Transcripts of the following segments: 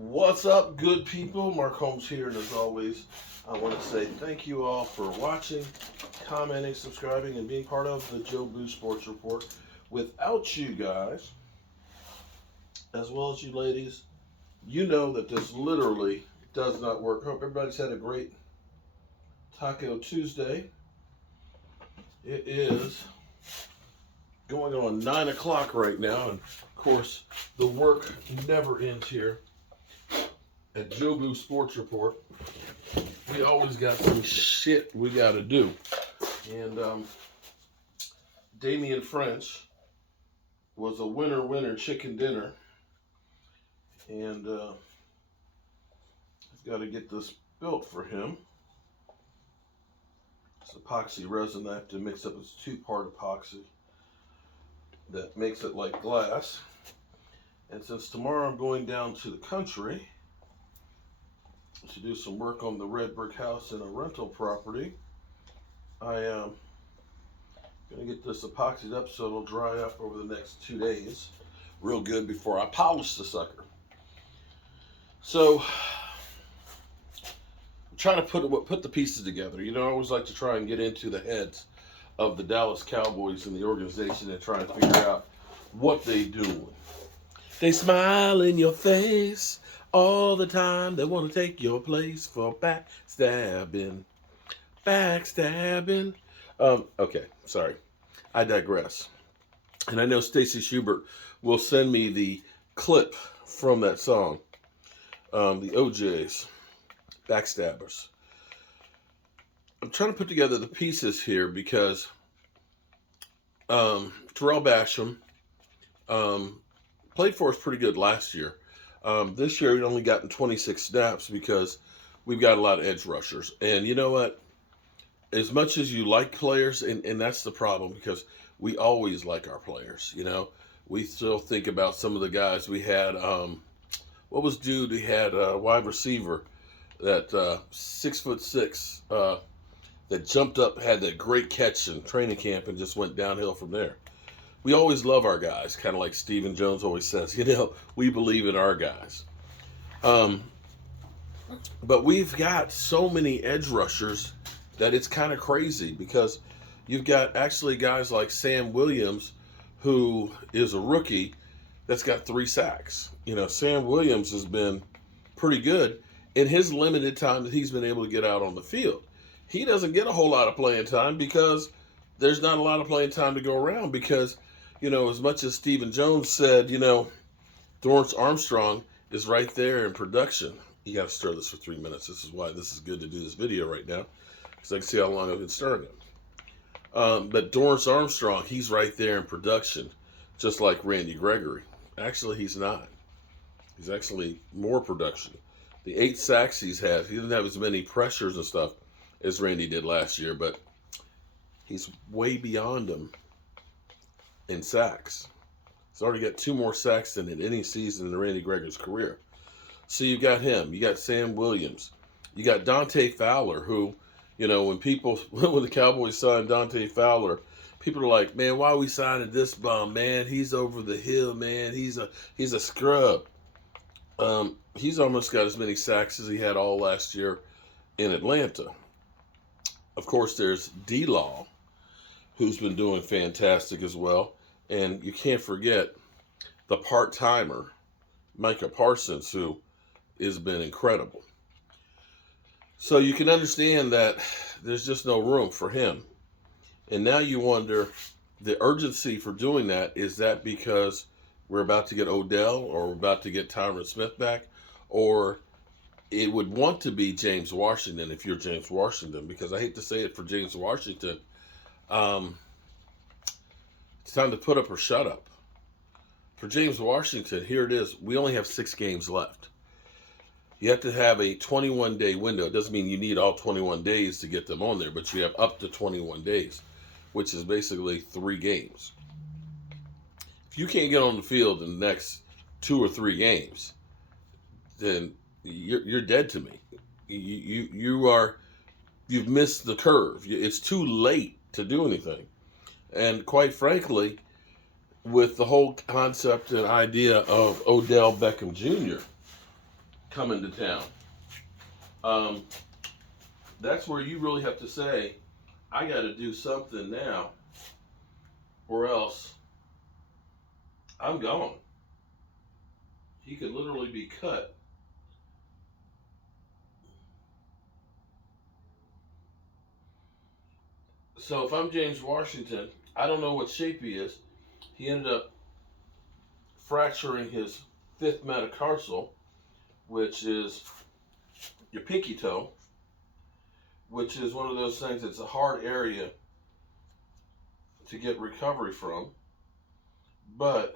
What's up, good people? Mark Holmes here, and as always, I want to say thank you all for watching, commenting, subscribing, and being part of the Joe Boo Sports Report. Without you guys, as well as you ladies, you know that this literally does not work. Hope everybody's had a great Taco Tuesday. It is going on 9 o'clock right now, and of course, the work never ends here at Joe Boo Sports Report. We always got some shit we got to do. And Damian French was a winner chicken dinner. And I've got to get this built for him. It's epoxy resin. I have to mix up. It's 2-part epoxy that makes it like glass. And since tomorrow I'm going down to the country to do some work on the red brick house in a rental property, I am going to get this epoxied up so it'll dry up over the next 2 days real good before I polish the sucker. So I'm trying to put the pieces together. You know, I always like to try and get into the heads of the Dallas Cowboys and the organization and try and figure out what they doing. They smile in your face all the time. They want to take your place for backstabbing. Okay, sorry. I digress. And I know Stacy Schubert will send me the clip from that song, the OJ's, Backstabbers. I'm trying to put together the pieces here because Terrell Basham played for us pretty good last year. This year, we've only gotten 26 snaps because we've got a lot of edge rushers. And you know what? As much as you like players, and that's the problem, because we always like our players, you know. We still think about some of the guys we had. What was dude? We had a wide receiver that 6'6", that jumped up, had that great catch in training camp, and just went downhill from there. We always love our guys, kind of like Stephen Jones always says. You know, we believe in our guys. But we've got so many edge rushers that it's kind of crazy, because you've got actually guys like Sam Williams, who is a rookie, that's got 3 sacks. You know, Sam Williams has been pretty good in his limited time that he's been able to get out on the field. He doesn't get a whole lot of playing time because there's not a lot of playing time to go around, because, you know, as much as Stephen Jones said, you know, Dorrance Armstrong is right there in production. You got to stir this for 3 minutes. This is why this is good to do this video right now, because I can see how long I've been stirring it. But Dorrance Armstrong, he's right there in production, just like Randy Gregory. Actually, he's not. He's actually more production. The 8 sacks he's had, he doesn't have as many pressures and stuff as Randy did last year, but he's way beyond him in sacks. He's already got 2 more sacks than in any season in Randy Gregory's career. So you got him. You got Sam Williams. You got Dante Fowler, who, you know, when the Cowboys signed Dante Fowler, people are like, man, why are we signing this bum, man? He's over the hill, man. He's a scrub. He's almost got as many sacks as he had all last year in Atlanta. Of course, there's D-Law, who's been doing fantastic as well. And you can't forget the part-timer, Micah Parsons, who has been incredible. So you can understand that there's just no room for him. And now you wonder, the urgency for doing that, is that because we're about to get Odell, or we're about to get Tyron Smith back, or it would want to be James Washington if you're James Washington, because I hate to say it for James Washington, it's time to put up or shut up. For James Washington, here it is. We only have 6 games left. You have to have a 21-day window. It doesn't mean you need all 21 days to get them on there, but you have up to 21 days, which is basically 3 games. If you can't get on the field in the next 2 or 3 games, then you're dead to me. You've missed the curve. It's too late to do anything. And quite frankly, with the whole concept and idea of Odell Beckham Jr., coming to town. That's where you really have to say, I got to do something now, or else I'm gone. He could literally be cut. So if I'm James Washington, I don't know what shape he is. He ended up fracturing his fifth metatarsal, which is your pinky toe, which is one of those things that's a hard area to get recovery from. But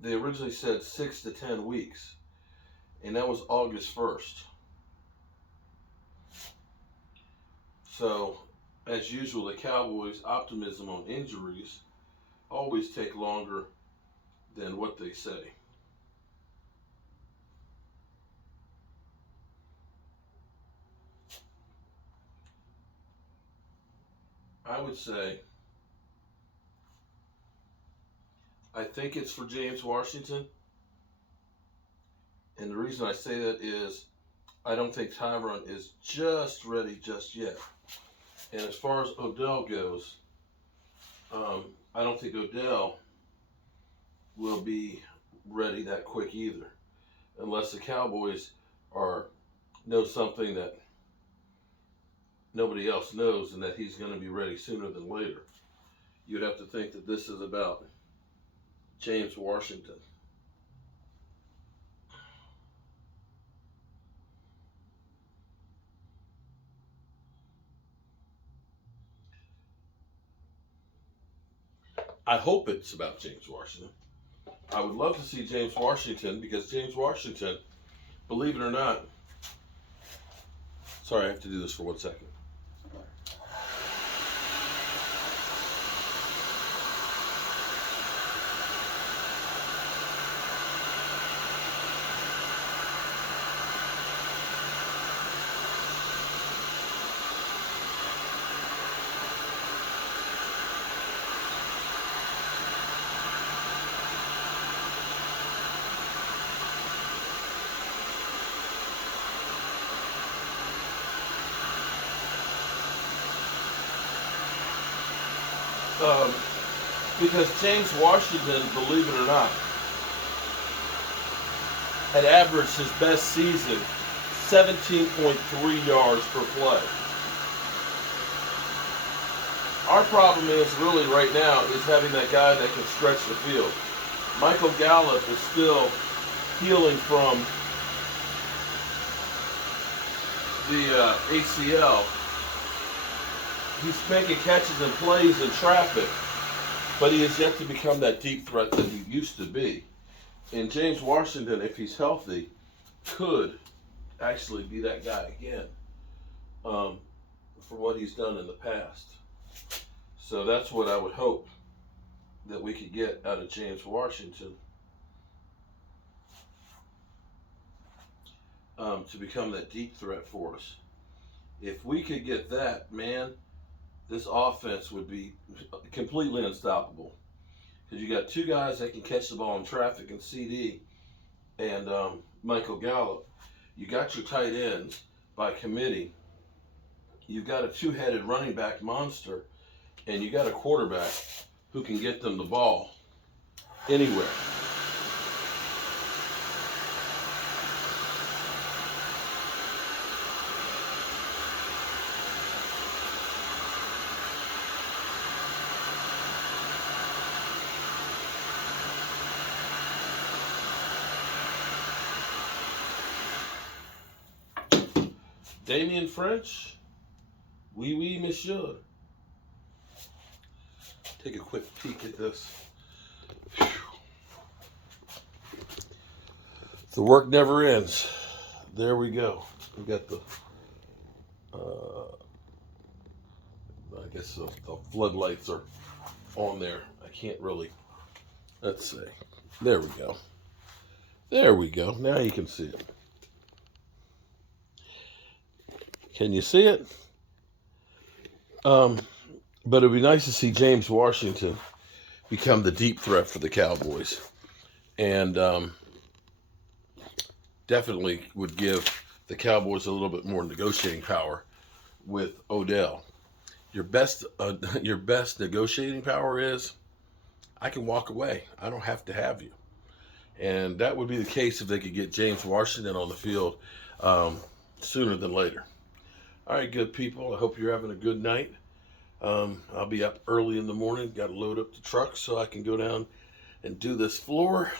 they originally said 6 to 10 weeks, and that was August 1st. So, as usual, the Cowboys' optimism on injuries always take longer than what they say. I would say, I think it's for James Washington. And the reason I say that is I don't think Tyron is just ready just yet. And as far as Odell goes, I don't think Odell will be ready that quick either, unless the Cowboys know something that nobody else knows, and that he's going to be ready sooner than later. You'd have to think that this is about James Washington. I hope it's about James Washington. I would love to see James Washington, because James Washington, believe it or not, sorry, I have to do this for 1 second. Because James Washington, believe it or not, had averaged his best season 17.3 yards per play. Our problem is really right now is having that guy that can stretch the field. Michael Gallup is still healing from the ACL. He's making catches and plays in traffic, but he has yet to become that deep threat that he used to be. And James Washington, if he's healthy, could actually be that guy again, for what he's done in the past. So that's what I would hope that we could get out of James Washington, to become that deep threat for us. If we could get that, man, this offense would be completely unstoppable. Because you got two guys that can catch the ball in traffic, and CD and Michael Gallup. You got your tight ends by committee. You've got a two-headed running back monster, and you got a quarterback who can get them the ball anywhere. Damien French, oui, oui, monsieur. Take a quick peek at this. Whew. The work never ends. There we go. We got the, I guess the floodlights are on there. I can't really, let's see. There we go. There we go. Now you can see it. Can you see it? But it'd be nice to see James Washington become the deep threat for the Cowboys. And definitely would give the Cowboys a little bit more negotiating power with Odell. Your best negotiating power is, I can walk away. I don't have to have you. And that would be the case if they could get James Washington on the field sooner than later. All right, good people. I hope you're having a good night. I'll be up early in the morning. Got to load up the truck so I can go down and do this floor,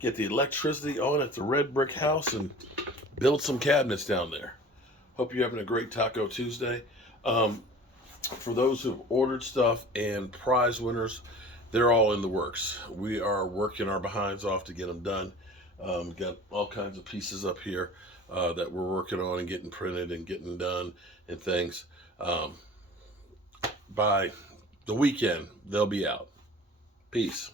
get the electricity on at the red brick house, and build some cabinets down there. Hope you're having a great Taco Tuesday. For those who've ordered stuff and prize winners, they're all in the works. We are working our behinds off to get them done. Got all kinds of pieces up here that we're working on and getting printed and getting done and things. By the weekend, they'll be out. Peace.